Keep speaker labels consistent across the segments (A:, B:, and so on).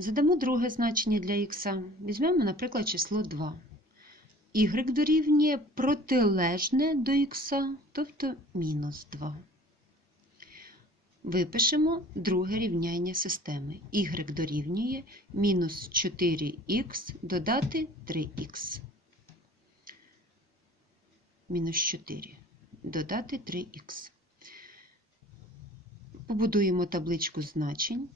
A: Задамо друге значення для х. Візьмемо, наприклад, число 2. y дорівнює протилежне до х, тобто мінус 2. Випишемо друге рівняння системи. y дорівнює мінус 4х додати 3х. Мінус 4 додати 3х. Побудуємо табличку значень.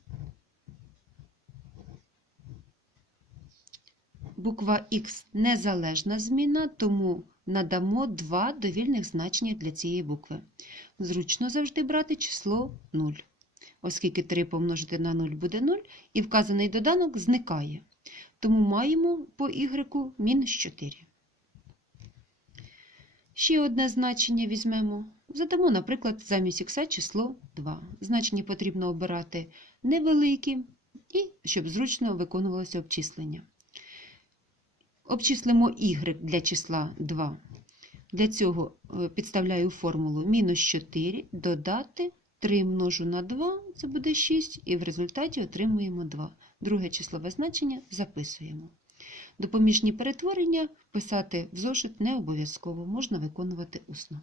A: Буква Х незалежна зміна, тому надамо два довільних значення для цієї букви. Зручно завжди брати число 0, оскільки 3 помножити на 0 буде 0, і вказаний доданок зникає. Тому маємо по y мінус 4. Ще одне значення візьмемо. Задамо, наприклад, замість х число 2. Значення потрібно обирати невеликі, і щоб зручно виконувалося обчислення. Обчислимо y для числа 2. Для цього е, підставляю формулу мінус 4 додати 3 множу на 2, це буде 6, і в результаті отримуємо 2. Друге числове значення записуємо. Допоміжні перетворення писати в зошит не обов'язково, можна виконувати усно.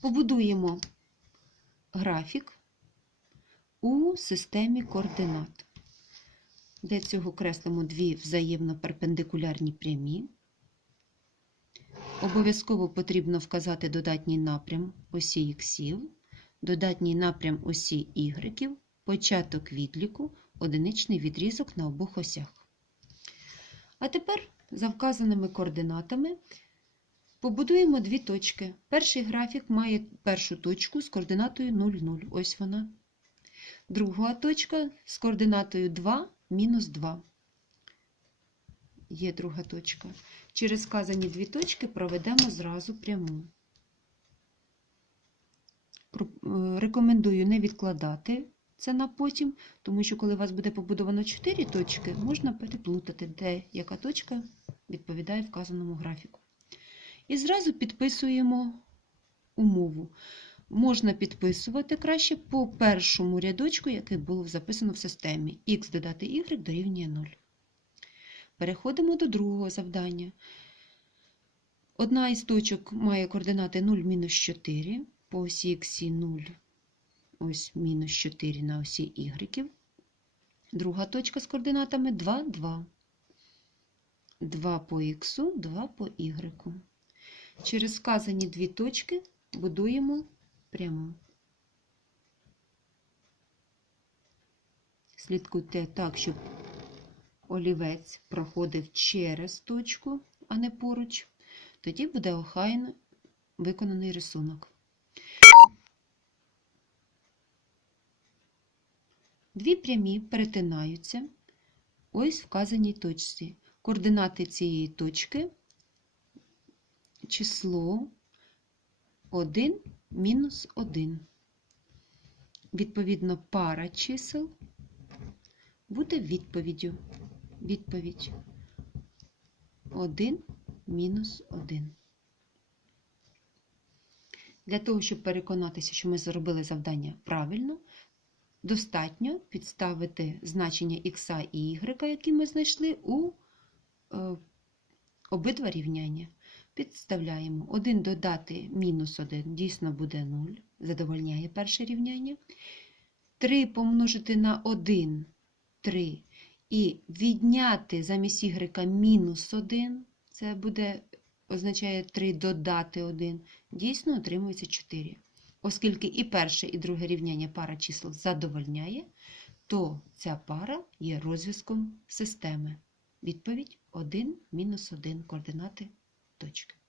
A: Побудуємо графік у системі координат. Для цього креслимо дві взаємно перпендикулярні прямі. Обов'язково потрібно вказати додатній напрям осі іксів, додатній напрям осі ігреків, початок відліку, одиничний відрізок на обох осях. А тепер за вказаними координатами побудуємо дві точки. Перший графік має першу точку з координатою 0, 0. Ось вона. Друга точка з координатою 2, мінус 2. Є друга точка. Через вказані дві точки проведемо зразу пряму. Е, Рекомендую не відкладати це на потім, тому що коли у вас буде побудовано 4 точки, можна переплутати, де яка точка відповідає вказаному графіку. І зразу підписуємо умову. Можна підписувати краще по першому рядочку, який було записано в системі. х додати y дорівнює 0. Переходимо до другого завдання. Одна із точок має координати 0, мінус 4, по осі х 0, ось мінус 4 на осі y. Друга точка з координатами 2, 2. 2 по х, 2 по y. Через вказані дві точки будуємо пряму. Слідкуйте так, щоб олівець проходив через точку, а не поруч. Тоді буде охайно виконаний рисунок. Дві прямі перетинаються ось вказаній точці. Координати цієї точки число 1 мінус 1. Відповідно, пара чисел буде відповіддю. Відповідь 1 мінус 1. Для того, щоб переконатися, що ми зробили завдання правильно, достатньо підставити значення х і y, які ми знайшли, у е, обидва рівняння. Підставляємо 1 додати мінус 1 дійсно буде 0, задовольняє перше рівняння. 3 помножити на 1 3. І відняти замість y мінус 1, це буде, означає 3 додати 1, дійсно отримується 4. Оскільки і перше, і друге рівняння пара чисел задовольняє, то ця пара є розв'язком системи. Відповідь 1 мінус 1 координати точки.